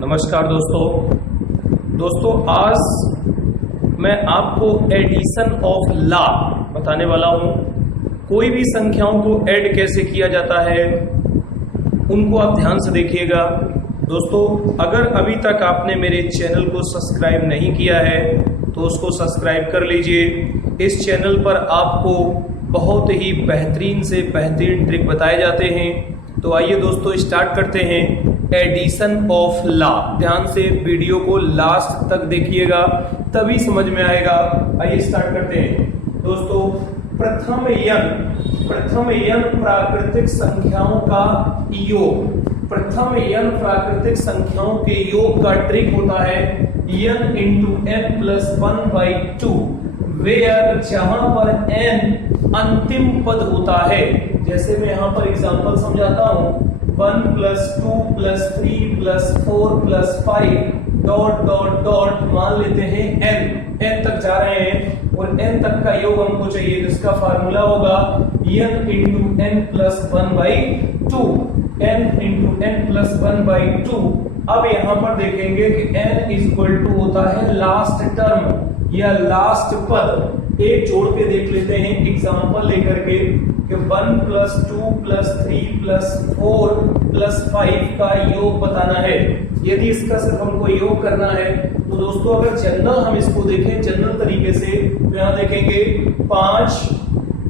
नमस्कार दोस्तों आज मैं आपको एडिशन ऑफ ला बताने वाला हूं। कोई भी संख्याओं को ऐड कैसे किया जाता है उनको आप ध्यान से देखिएगा। दोस्तों अगर अभी तक आपने मेरे चैनल को सब्सक्राइब नहीं किया है तो उसको सब्सक्राइब कर लीजिए। इस चैनल पर आपको बहुत ही बेहतरीन से बेहतरीन ट्रिक बताए जाते हैं। तो आइए दोस्तों स्टार्ट करते हैं एडिशन ऑफ ला। ध्यान से वीडियो को लास्ट तक देखिएगा तभी समझ में आएगा। आइए स्टार्ट करते हैं दोस्तों। प्रथम n प्राकृतिक संख्याओं का योग। प्रथम n प्राकृतिक संख्याओं के योग का ट्रिक होता है n into n plus 1/2 where जहां पर n अंतिम पद होता है। जैसे मैं यहां पर एग्जांपल समझाता हूं 1 plus 2 plus 3 plus 4 plus 5 dot dot dot मान लेते हैं n तक जा रहे हैं और n तक का योग हमको चाहिए जिसका फार्मूला होगा n into n plus 1/2 n into n plus 1/2। अब यहां पर देखेंगे कि n इज इक्वल टू होता है लास्ट टर्म या लास्ट पद। एक जोड़ के देख लेते हैं एग्जांपल लेकर के कि 1 प्लस 2 प्लस 3 प्लस 4 प्लस 5 का योग बताना है। यदि इसका सिर्फ हमको योग करना है तो दोस्तों अगर जनरल हम इसको देखें जनरल तरीके से तो यहां देखेंगे 5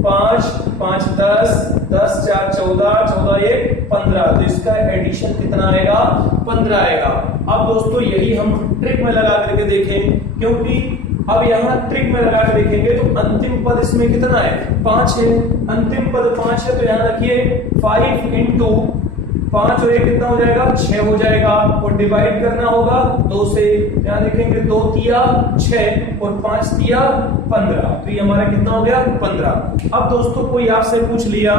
5 5 10 10 4 14 14 1 15। तो इसका एडिशन कितना आएगा 15 आएगा। अब दोस्तों यही हम ट्रिक में लगा करके देखें क्योंकि अब यहां ट्रिक में लगा के देखेंगे तो अंतिम पद इसमें कितना है 5 है। अंतिम पद 5 है तो यहां रखिए 5 इंटू 5 और 1 कितना हो जाएगा 6 हो जाएगा और डिवाइड करना होगा 2 से। यहां देखेंगे 2 तिया 6 और 5 तिया 15। तो ये हमारा कितना हो गया 15। अब दोस्तों कोई आपसे पूछ लिया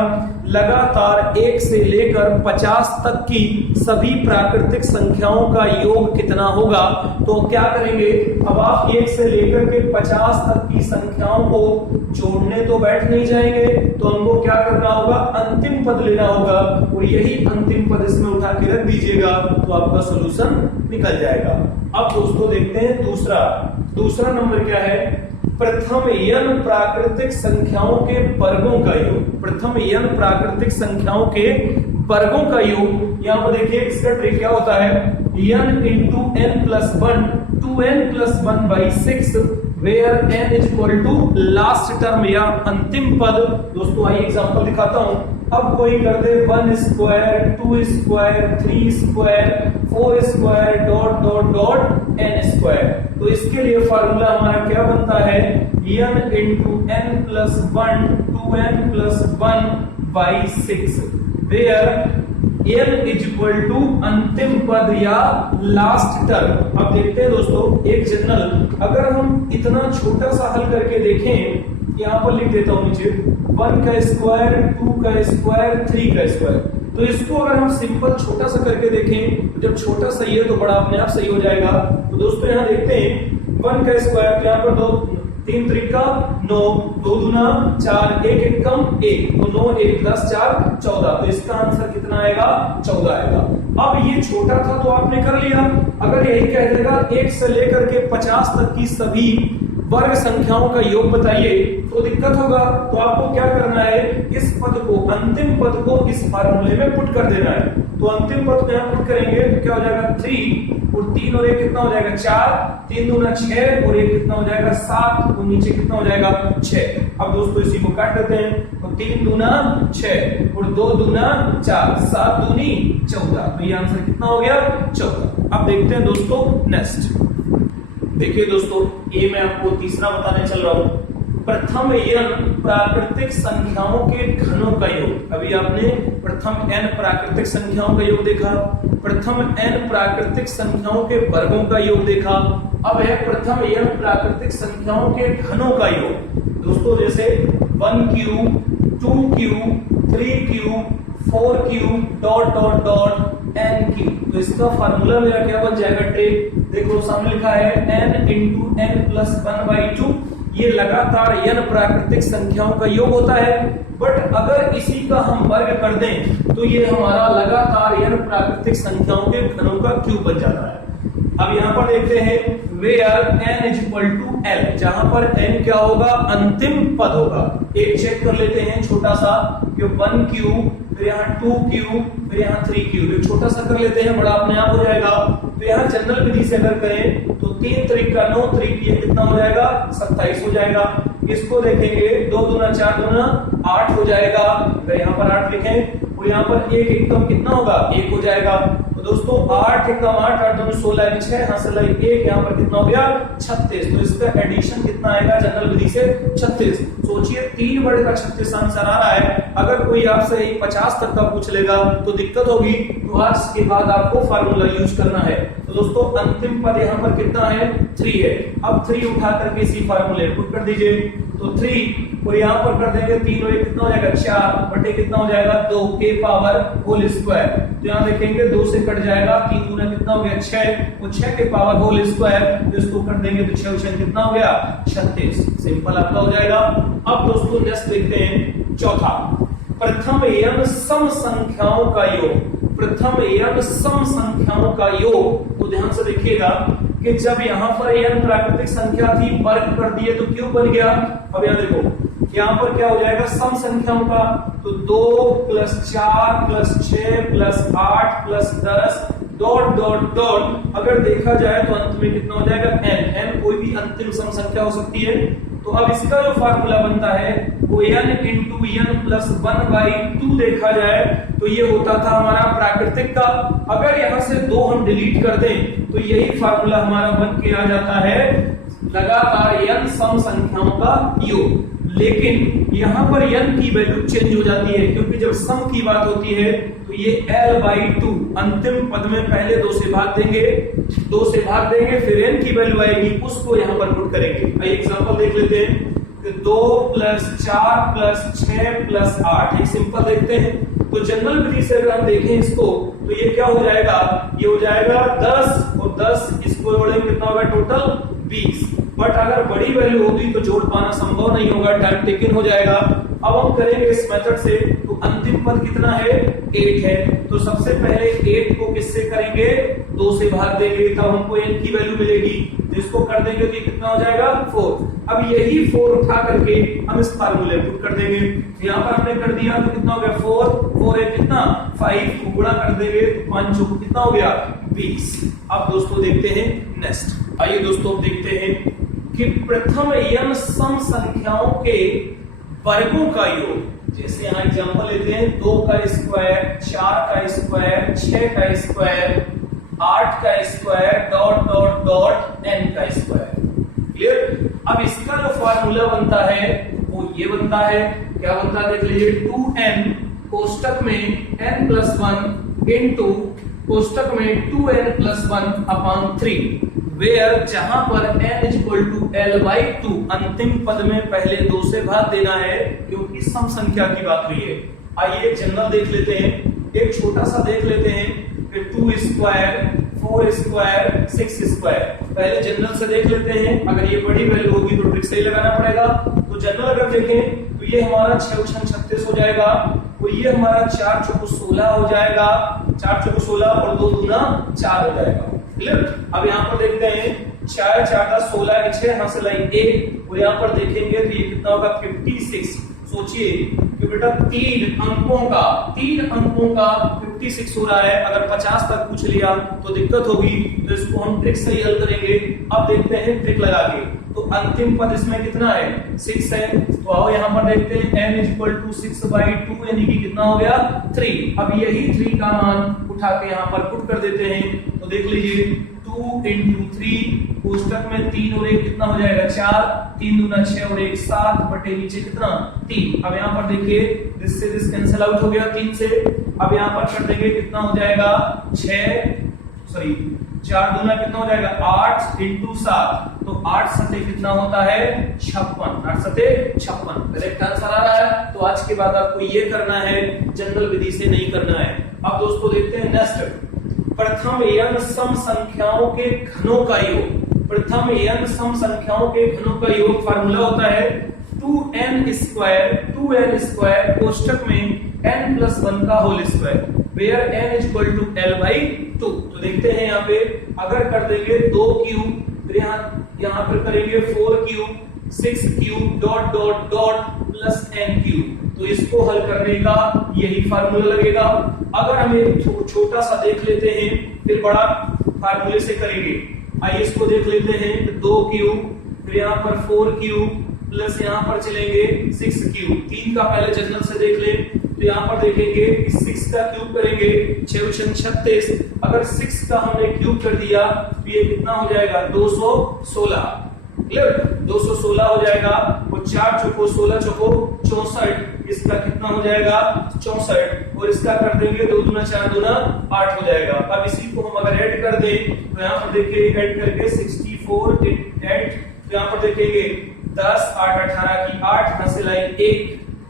लगातार 1 से लेकर 50 तक की सभी प्राकृतिक संख्याओं का योग कितना होगा तो क्या करेंगे। अब आप 1 से लेकर के 50 तक की संख्याओं को जोड़ने तो बैठ नहीं जाएंगे तो हमको क्या करना होगा अंतिम पद लेना होगा और यही अंतिम पद इसमें उठा के रख दीजिएगा तो आपका सॉल्यूशन निकल जाएगा। अब दोस्तों देखते हैं दूसरा नंबर क्या है। प्रथम n प्राकृतिक संख्याओं के वर्गों का योग। प्रथम n प्राकृतिक संख्याओं के वर्गों का योग। यहां पर देखिए इसका ट्रिक क्या होता है n into n plus 1 2n plus 1/6 where n is equal to last term या अंतिम पद। दोस्तों आइए एग्जांपल दिखाता हूं। अब कोई कर दे 1 square 2 square 3 square 4 square dot dot dot n square. तो इसके लिए फार्मूला हमारा क्या बनता है n into n plus 1 2n plus 1/6 where n is equal to अंतिम पद या लास्ट टर्म। अब देखते हैं दोस्तों एक जनरल अगर हम इतना छोटा सा हल करके देखें यहां पर लिख देता हूं नीचे 1 का स्क्वायर 2 का स्क्वायर 3 का स्क्वायर। तो इसको अगर हम सिंपल छोटा सा करके देखें तो जब छोटा सही है तो बड़ा अपने आप सही हो जाएगा। तो दोस्तों यहां देखते हैं 1 का स्क्वायर तो यहां पर 2 3 त्रिका 9 2 दूना 4 1 1 कम 1 तो 9 1 10 4 14। तो इसका आंसर कितना आएगा 14 आएगा। अब ये छोटा था तो आपने कर लिया। अगर यही कह देगा 1 से लेकर के 50 तक की सभी वर्ग संख्याओं का योग बताइए तो दिक्कत होगा। तो आपको क्या करना है इस पद को अंतिम पद को इस फार्मूले में पुट कर देना है। तो अंतिम पद को यहां पुट करेंगे तो क्या हो जाएगा 3 और 3 और 1 कितना हो जाएगा 4 3 दूना 6 और 1 कितना हो जाएगा 7 और नीचे कितना हो जाएगा 6। अब दोस्तों इसी को काट देते हैं तो 3 दूना 6 और 2 दूना 4 7 दूनी 14। तो ये आंसर कितना हो गया 14। अब देखते हैं दोस्तों नेक्स्ट। देखिए दोस्तों ये मैं आपको तीसरा बताने चल रहा हूं। प्रथम n प्राकृतिक संख्याओं के घनों का योग। अभी आपने प्रथम n प्राकृतिक संख्याओं का योग देखा, प्रथम n प्राकृतिक संख्याओं के वर्गों का योग देखा। अब है प्रथम n प्राकृतिक संख्याओं के घनों का योग। दोस्तों जैसे 1 cube 2 cube 3 cube 4 cube dot dot dot n cube. तो इसका फार्मूला मेरा क्या बन जाएगा ट्रिक देखो सामने लिखा है n इंटू n प्लस 1/2 ये लगातार n प्राकृतिक संख्याओं का योग होता है। बट अगर इसी का हम वर्ग कर दें तो ये हमारा लगातार n प्राकृतिक संख्याओं के घनों का क्यूब बन जाता है। अब यहां पर देखते हैं where n is equal to l, जहां पर n क्या होगा, अंतिम पद होगा। एक चेक कर लेते हैं छोटा सा कि 1 क्यूब, फिर यहाँ 2 क्यूब, फिर यहाँ 3 क्यूब। एक छोटा सा कर लेते हैं, बड़ा अपने आप हो जाएगा। तो यहाँ जनरल विधि से अगर करें तो 3 त्रिक का 9 त्रिक ये कितना हो जाएगा, 27 हो जाएगा। इसको देखेंगे 2 दूना 4 दूना 8 हो जाएगा। अगर यहाँ पर 8 लिखें तो यहाँ पर 1 एकम कितना होगा, 1 हो जाएगा। तो दोस्तों 8 एकम 8, 8 दूनी 16, 6 यहाँ से 1, यहाँ पर कितना हो गया 36। तो इसका एडिशन कितना आएगा जनरल विधि से 36। सोचिए 3 वर्ड का 36 आंसर आ रहा है। अगर कोई आपसे 50 तक का पूछ लेगा तो दिक्कत होगी, तो आज के बाद आपको फार्मूला यूज करना है। तो दोस्तों अंतिम पद यहाँ पर कितना है, 3 है। अब 3 उठा करके इसी फार्मूले पुट कर दीजिए। तो 3 और यहाँ पर कर देंगे 3 और 1 कितना हो जाएगा 4 बटे कितना हो जाएगा 2 के पावर होल स्क्वायर। तो यहाँ देखेंगे 2 से कट जाएगा, 3 दूना कितना हो गया 6 और 6 के पावर होल स्क्वायर। तो इसको कर देंगे तो 6 कितना हो गया 36। सिंपल आपका हो जाएगा। अब दोस्तों नेक्स्ट देखते हैं चौथा, प्रथम एवं सम संख्याओं का योग। प्रथम एवं सम संख्याओं का योग, तो ध्यान से देखिएगा कि जब यहाँ पर n प्राकृतिक संख्या थी, वर्ग कर दिए तो क्यूब बन गया। अब यहाँ देखो यहाँ पर क्या हो जाएगा सम संख्याओं का, तो 2 plus 4 plus 6 plus 8 plus 10 dot dot dot. अगर देखा जाए तो अंत में कितना हो जाएगा n कोई भी अंतिम सम संख्या हो सकती है। तो अब इसका जो फार्मूला बनता है वो n इंटू n प्लस 1/2 देखा जाए तो ये होता था हमारा प्राकृतिक का। अगर यहाँ से 2 हम डिलीट कर दें तो यही फार्मूला हमारा बन के आ जाता है लगातार n सम संख्याओं का योग। लेकिन यहाँ पर n की वैल्यू चेंज हो जाती है, क्योंकि जब सम की बात होती है तो ये l/2 अंतिम पद में पहले 2 से भाग देंगे, 2 से भाग देंगे, फिर n की वैल्यू आएगी, उसको यहाँ पर पुट करेंगे। आइए एग्जांपल देख लेते हैं। 2 प्लस 4 प्लस 6 प्लस 8, एक सिंपल देखते हैं। तो जनरल विधि से अगर हम देखें इसको तो ये क्या हो जाएगा, ये हो जाएगा 10 और 10 इसको जोड़ेंगे कितना होगा टोटल 20। बट अगर बड़ी वैल्यू होगी तो जोड़ पाना संभव नहीं होगा, टाइम टेकन हो जाएगा। अब हम करेंगे इस मेथड से, तो अंतिम पद कितना है 8 है। तो सबसे पहले 8 को किससे करेंगे 2 से भाग देंगे, तब हमको n की वैल्यू मिलेगी। तो इसको कर देंगे तो कितना हो जाएगा 4। अब यही 4 उठा करके हम इस फार्मूले में पुट कर देंगे। यहाँ पर हमने कर दिया तो कितना हो गया 4 है कितना 5 को गुणा कर देंगे तो 5 चौक कितना हो गया 20। अब दोस्तों देखते हैं नेक्स्ट। आइए दोस्तों देखते हैं कि प्रथम n सम संख्याओं के वर्गों का योग। जैसे यहाँ एग्जांपल लेते हैं 2 का स्क्वायर, 4 का स्क्वायर, 6 का स्क्वायर, 8 का square dot dot dot n का स्क्वायर। क्लियर। अब इसका जो फार्मूला बनता है वो ये बनता है, क्या बनता है देख लीजिए 2n कोष्टक में n प्लस 1 इंटू कोष्टक में 2n प्लस 1 अपॉन 3, वेयर जहां पर n is equal to l/2 अंतिम पद में पहले 2 से भाग देना है, क्योंकि सम संख्या की बात हुई है। आइए जनरल देख लेते हैं, एक छोटा सा देख लेते हैं कि 2 स्क्वायर 4 स्क्वायर 6 स्क्वायर। पहले जनरल से देख लेते हैं, अगर ये बड़ी वैल्यू होगी तो ट्रिक सही लगाना पड़ेगा। तो जनरल अगर देखें तो ये हमारा 6 36 हो जाएगा और ये हमारा 4 चौको 16 हो जाएगा, 4 चौको 16 और 2 दूना 4 हो जाएगा। क्लियर। अब यहाँ पर देखते हैं 4 4 16 6 यहाँ से लाइन 1 और यहाँ पर देखेंगे तो ये कितना होगा 56। सोचिए कि बेटा 3 अंकों का 56 हो रहा है। अगर 50 तक पूछ लिया तो दिक्कत होगी, तो इसको हम ट्रिक से ही हल करेंगे। अब देखते हैं ट्रिक लगा के, तो अंतिम पद इसमें कितना है 6 है। तो आओ यहाँ पर देखते हैं n इज इक्वल टू 6/2 यानी कि कितना हो गया 3। अब यही 3 का मान उठा के यहाँ पर पुट कर देते हैं। तो देख लीजिए 2 इंटू 3 कोष्टक में 3 और 1 कितना हो जाएगा 4, 3 दूना 6 और 1 7 बटे नीचे कितना 3। अब यहाँ पर देखिए दिस से दिस कैंसिल आउट हो गया 3 से। अब यहाँ पर कर देंगे कितना हो जाएगा 4 दूना कितना हो जाएगा 8 इंटू 7, तो 8 सते कितना होता है 56। 8 सते 56 करेक्ट आंसर आ रहा है। तो आज के बाद आपको ये करना है, जनरल विधि से नहीं करना है। अब दोस्तों देखते हैं नेक्स्ट, प्रथम n सम संख्याओं के घनों का योग। प्रथम n सम संख्याओं के घनों का योग फार्मूला होता है 2n स्क्वायर कोष्टक में n प्लस 1 का whole square, where n is equal to l/2। तो देखते हैं यहाँ पे अगर कर देंगे 2 क्यूब, फिर यहाँ पर करेंगे 4 cube, 6 cube dot dot dot plus n cube, तो इसको हल करने का यही फार्मूला लगेगा। अगर हम एक छोटा सा देख लेते हैं फिर बड़ा फार्मूले से करेंगे। आइए इसको देख लेते हैं, 2 क्यूब, फिर यहाँ पर 4 क्यूब प्लस यहाँ पर चलेंगे 6 क्यूब। 3 का पहले जनरल से देख लें, तो यहाँ पर देखेंगे 6 का क्यूब करेंगे 6 36। अगर 6 का हमने क्यूब कर दिया तो ये कितना हो जाएगा 216, क्लियर, 216 हो जाएगा। और 4 चौको 16 चौको 64, इसका कितना हो जाएगा 64, और इसका कर देंगे 2 दूना 4 दूना 8 हो जाएगा। अब इसी को हम अगर ऐड कर दें तो यहाँ पर देखिए ऐड करके 64 8, तो यहाँ पर देखेंगे 10 8 18 की 8, यहाँ से लाइन 1,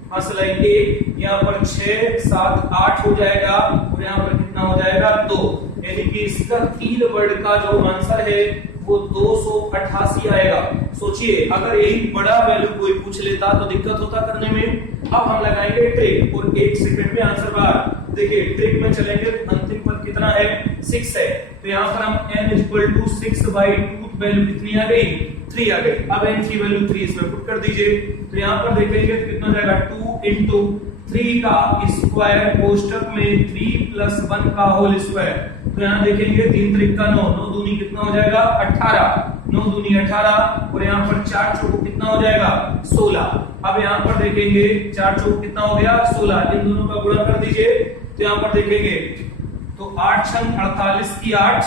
यहाँ से लाइन 1, यहाँ पर 6 7 8 हो जाएगा, और यहाँ पर कितना हो जाएगा 2, यानी कि इसका 3 वर्ड का जो आंसर है वो 288 आएगा। सोचिए अगर यही बड़ा वैल्यू कोई पूछ लेता तो दिक्कत होता करने में। अब हम लगाएंगे ट्रिक और 1 सेकंड में आंसर बाहर। देखिए ट्रिक में चलेंगे, अंतिम पद कितना है 6 है, तो यहाँ पर हम n इक्वल टू 6/2 वैल्यू कितनी आ गई 3 आ गई। अब n की वैल्यू 3 इसमें पुट कर दीजिए, तो यहाँ पर देखेंगे तो कितना हो जाएगा 2 इंटू 3 का स्क्वायर कोष्टक में 3 प्लस 1 का होल स्क्वायर, तो यहाँ देखेंगे 3 त्रिक का 9, 9 दूनी कितना हो जाएगा 18, 9 दूनी 18, और यहाँ पर 4 चौको कितना हो जाएगा 16। अब यहाँ पर देखेंगे 4 चौको कितना हो गया 16, इन दोनों का गुणा कर दीजिए, तो यहाँ पर देखेंगे तो 8 छंग 48 की 8,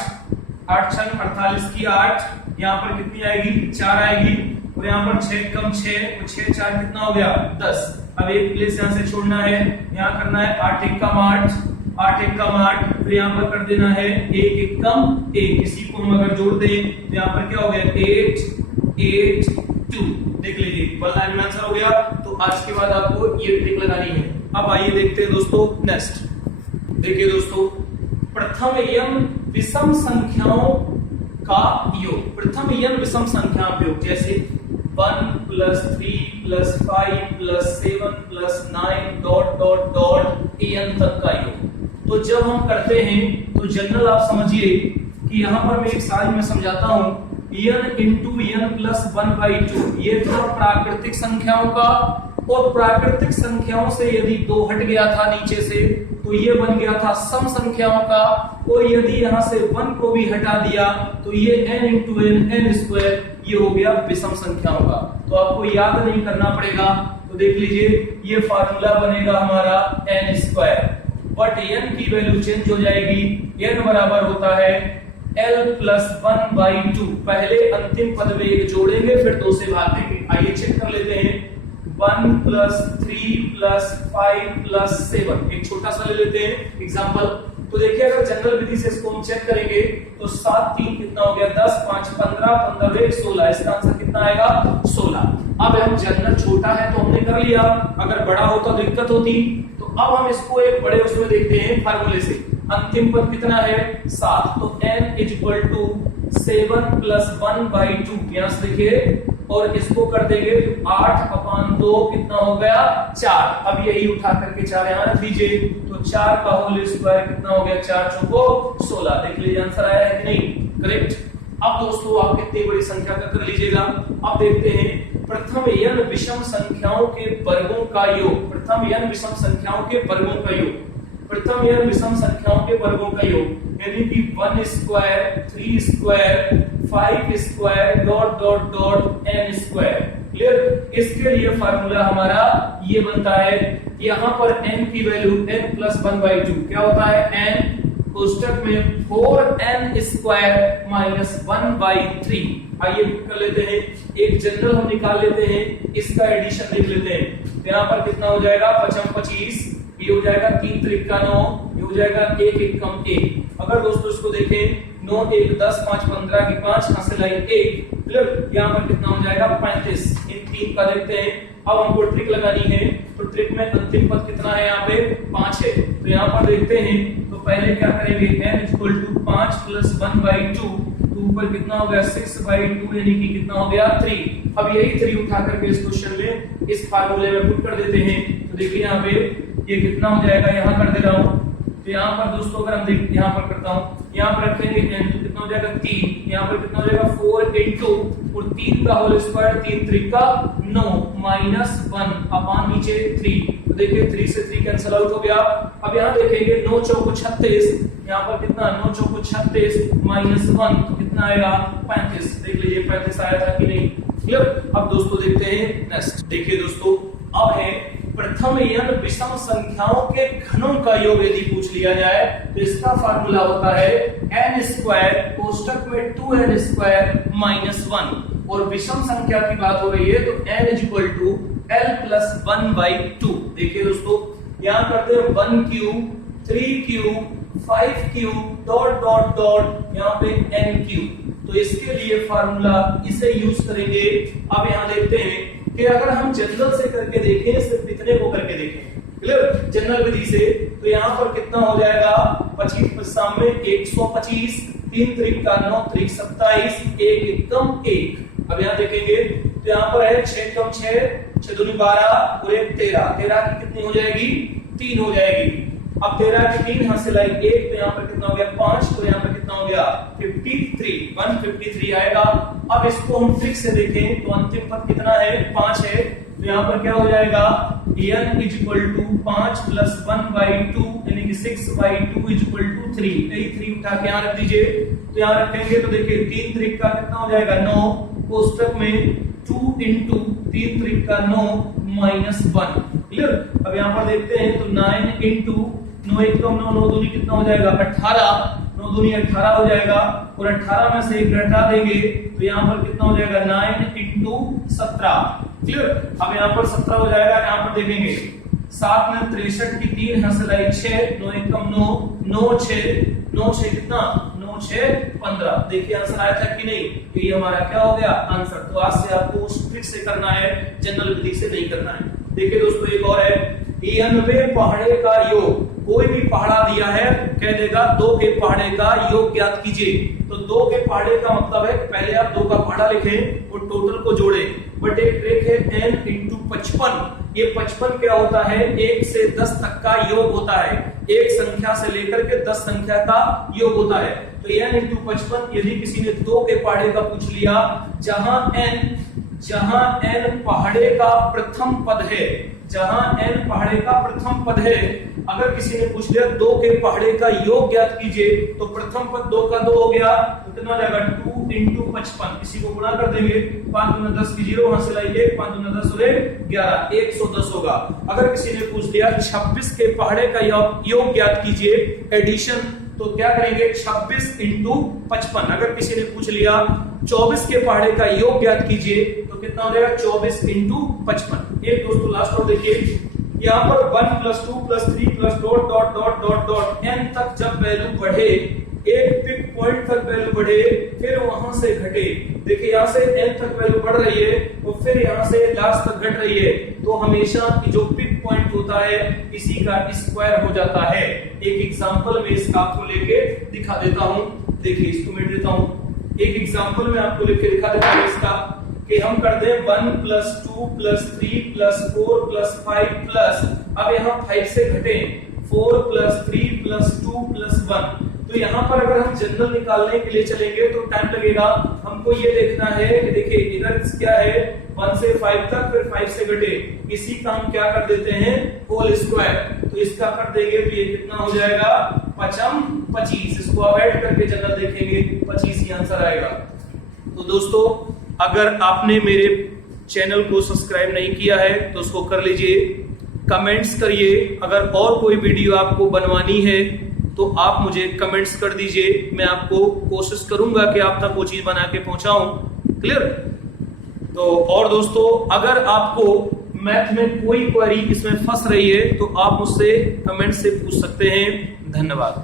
8 छंग 48 की 8, यहाँ पर कितनी आएगी 4 आएगी, और यहाँ पर 6 कम 6, 6 4 कितना हो गया 10। अब एक प्लेस यहाँ से छोड़ना है, यहाँ करना है 8 1 कम 8, 8 1 कम 8, फिर यहाँ पर कर देना है 1 1 कम 1, इसी को हम अगर जोड़ दें तो यहाँ पर क्या हो गया 8 8 2। देख लीजिए वन लाइन में आंसर हो गया। तो आज के बाद आपको ये ट्रिक लगानी है। अब आइए देखते हैं दोस्तों नेक्स्ट। देखिए दोस्तों, प्रथम n विषम संख्याओं का योग, प्रथम n विषम संख्या योग, जैसे 1 plus 3 plus 5 plus 7 plus 9 dot dot dot n तक का योग। तो जब हम करते हैं तो जनरल आप समझिए कि यहाँ पर मैं एक सारी में समझाता हूँ, n इंटू n प्लस 1/2, ये था प्राकृतिक संख्याओं का, और प्राकृतिक संख्याओं से यदि 2 हट गया था नीचे से तो ये बन गया था सम संख्याओं का, और यदि यहाँ से 1 को भी हटा दिया तो ये n इंटू n स्क्वायर, ये हो गया विषम संख्याओं का। तो आपको याद नहीं करना पड़ेगा, तो देख लीजिए ये फार्मूला बनेगा हमारा n स्क्वायर, बट n की वैल्यू चेंज हो जाएगी, n बराबर होता है l प्लस 1/2। पहले अंतिम पद में एक जोड़ेंगे फिर 2 से भाग देंगे। आइए चेक कर लेते हैं, 1 प्लस 3 प्लस 5 प्लस 7, एक छोटा सा ले लेते हैं एग्जांपल। तो देखिए अगर जनरल विधि से इसको हम चेक करेंगे तो 7 3 कितना हो गया 10, 5 15, 15 1 16, इसका आंसर कितना आएगा 16। अब हम जनरल छोटा है तो हमने कर लिया, अगर बड़ा होता तो दिक्कत होती। तो अब हम इसको एक बड़े उसमें देखते हैं फार्मूले से। अंतिम पद कितना है 7, तो n is equal to 7 plus 1/2, यहां से देखिए, और इसको कर देंगे तो 8/2 कितना हो गया 4। अब यही उठा करके 4 यहां रख दीजिए, तो 4 का होल स्क्वायर कितना हो गया 4 चौको 16। देख लीजिए आंसर आया है कि नहीं, करेक्ट। अब दोस्तों आप कितनी बड़ी संख्या का कर लीजिएगा। अब देखते हैं प्रथम n विषम संख्याओं के वर्गों का योग, प्रथम n विषम संख्याओं के वर्गों का योग, प्रथम n विषम संख्याओं के वर्गों का योग, यानी कि 1 square 3 square 5 square dot dot dot n square. Clear. इसके लिए फार्मूला हमारा ये बनता है, यहाँ पर n की वैल्यू n प्लस 1/2 क्या होता है n कोष्टक में 4n स्क्वायर माइनस 1/3। आइए कर लेते हैं, एक जनरल हम निकाल लेते हैं, इसका एडिशन देख लेते हैं। यहाँ पर कितना हो जाएगा 5 25, ये हो जाएगा 3 3 का 9, ये हो जाएगा 1 1 कम 1। अगर दोस्तों इसको देखें 9 1 10 5 15 की 5, यहाँ से लाइन 1, मतलब यहाँ पर कितना हो जाएगा 35। इन 3 का देखते हैं। अब हमको ट्रिक लगानी है, तो ट्रिक में अंतिम पद कितना है यहाँ पे 5 है। तो यहाँ पर देखते हैं, तो पहले क्या करेंगे n इक्वल टू 5 प्लस 1/2, तो ऊपर ऊपर कितना हो गया 6/2 यानी कि कितना हो गया 3। अब यही 3 उठा करके इस क्वेश्चन में इस फार्मूले में पुट कर देते हैं। तो देखिए यहाँ पे ये कितना हो जाएगा, यहाँ कर दे रहा हूँ। तो यहाँ पर दोस्तों अगर हम देख यहाँ पर करता हूँ, यहाँ पर रखेंगे n तो कितना हो जाएगा 3, यहाँ पर कितना हो जाएगा 4 into और 3 का होल स्क्वायर 3 3 का 9 -1 अपान नीचे 3। तो देखिए 3 से 3 कैंसिल आउट हो गया। अब यहाँ देखेंगे 9 चौको 36, यहाँ पर कितना 9 चौको 36 -1 तो कितना आएगा 35। देख लीजिए 35 आया था कि नहीं, क्लियर। अब दोस्तों देखते हैं नेक्स्ट। देखिए दोस्तों अब है प्रथम n विषम संख्याओं के घनों का योग यदि पूछ लिया जाए तो इसका फार्मूला होता है n² कोष्टक में 2n² -1 और विषम संख्या की बात हो रही है तो n = l+1/2। देखिए दोस्तों यहां करते हैं 1 cube 3 cube 5 cube dot dot dot यहाँ पे n क्यूब। तो इसके लिए फार्मूला इसे यूज करेंगे। अब यहां देखते हैं कि अगर हम जनरल से करके देखें, सिर्फ इतने को करके देखें, क्लियर, जनरल विधि से, तो यहाँ पर कितना हो जाएगा 25 सामने 125, 3 3 का 9 3 27, 1 एकम 1। अब यहाँ देखेंगे तो यहाँ पर है 6 कम 6 6 दूनी 12 और 1 13, 13 की कितनी हो जाएगी 3 हो जाएगी। अब 13 की 3 हासिल आई 1 तो यहाँ पर कितना हो गया 5 तो यहाँ पर कितना हो गया 53 153 आएगा। अब इसको हम ट्रिक से देखें तो अंतिम पद कितना है 5 है तो यहाँ पर क्या हो जाएगा n = 5 + 1/2 यानी कि 6/2 = 3। यही 3 उठा के यहाँ रख दीजिए। तो यहाँ रखेंगे तो देखिए 3 3 का कितना हो जाएगा 9 कोष्टक में 2 into 3 3 का 9 -1, क्लियर। अब यहाँ पर देखते हैं तो 9 into 9 1 कम 9 9 दूनी कितना हो जाएगा 18, 9 दूनी 18 हो जाएगा और 18 में से 1 घटा देंगे तो यहाँ पर कितना हो जाएगा 9 into 17, क्लियर। अब यहाँ पर 17 हो जाएगा। यहाँ पर देखेंगे 7 में 63 की 3 हासिल आई 6 9 1 कम 9 9 6 कितना 9 6 15। देखिए आंसर आया था कि नहीं, तो ये हमारा क्या हो गया आंसर। तो आज से आपको उस ट्रिक से करना है, जनरल विधि से नहीं करना है। देखिए दोस्तों एक और है 90 पहाड़े का योग। कोई भी पहाड़ा दिया है कह देगा 2 के पहाड़े का योग ज्ञात कीजिए। तो 2 के पहाड़े का मतलब है पहले आप 2 का पहाड़ा लिखें और टोटल को जोड़ें। बट एक ट्रिक है n × 55। ये 55 क्या होता है 1 से 10 तक का योग होता है, एक संख्या से लेकर के 10 संख्या का योग होता है। तो n × 55 यदि किसी ने 2 के पहाड़े का पूछ लिया जहां n पहाड़े का प्रथम पद है, जहां n पहाड़े का प्रथम पद है, अगर किसी ने पूछ लिया 2 के पहाड़े का योग ज्ञात कीजिए तो प्रथम पद 2 का 2 हो गया तो कितना हो जाएगा 2 × 55। इसी को गुणा कर देंगे 5 × 10 की 0 हासिल आई 1 5 × 10 और 11 110 होगा। अगर किसी ने पूछ लिया 26 के पहाड़े का योग ज्ञात कीजिए एडिशन, तो क्या करेंगे 26 × 55। अगर किसी ने पूछ लिया 24 के पहाड़े का योग ज्ञात कीजिए तो कितना हो जाएगा 24 × 55। एक दोस्तों लास्ट और देखिए यहाँ पर 1 + 2 + 3 + dot dot dot dot dot n तक जब वैल्यू बढ़े, एक पिक पॉइंट तक वैल्यू बढ़े फिर वहां से घटे। देखिए यहाँ से n तक वैल्यू बढ़ रही है और फिर यहाँ से लास्ट तक घट रही है, तो हमेशा जो पिक पॉइंट होता है इसी का स्क्वायर हो जाता है। एक एग्जांपल में इसका आपको लेके दिखा देता हूं। देखिए इसको मैं देता हूं, एक एग्जांपल में आपको लेके दिखा देता हूं इसका कि हम करते हैं 1 + 2 + 3 + 4 + 5 प्लस, अब यहाँ 5 से घटे 4 + 3 + 2 + 1। तो यहाँ पर अगर हम जनरल निकालने के लिए चलेंगे तो टाइम लगेगा। हमको ये देखना है कि देखिए इधर क्या है 1 से 5 तक फिर 5 से घटे, इसी का हम क्या कर देते हैं होल स्क्वायर। तो इसका कर देंगे तो ये कितना हो जाएगा 5 25। इसको अब ऐड करके जनरल देखेंगे 25 ही आंसर आएगा। तो दोस्तों अगर आपने मेरे चैनल को सब्सक्राइब नहीं किया है तो उसको कर लीजिए, कमेंट्स करिए। अगर और कोई वीडियो आपको बनवानी है तो आप मुझे कमेंट्स कर दीजिए, मैं आपको कोशिश करूंगा कि आप तक वो चीज बना के पहुंचाऊं। क्लियर। तो और दोस्तों अगर आपको मैथ में कोई क्वेरी इसमें फंस रही है तो आप मुझसे कमेंट से पूछ सकते हैं। धन्यवाद।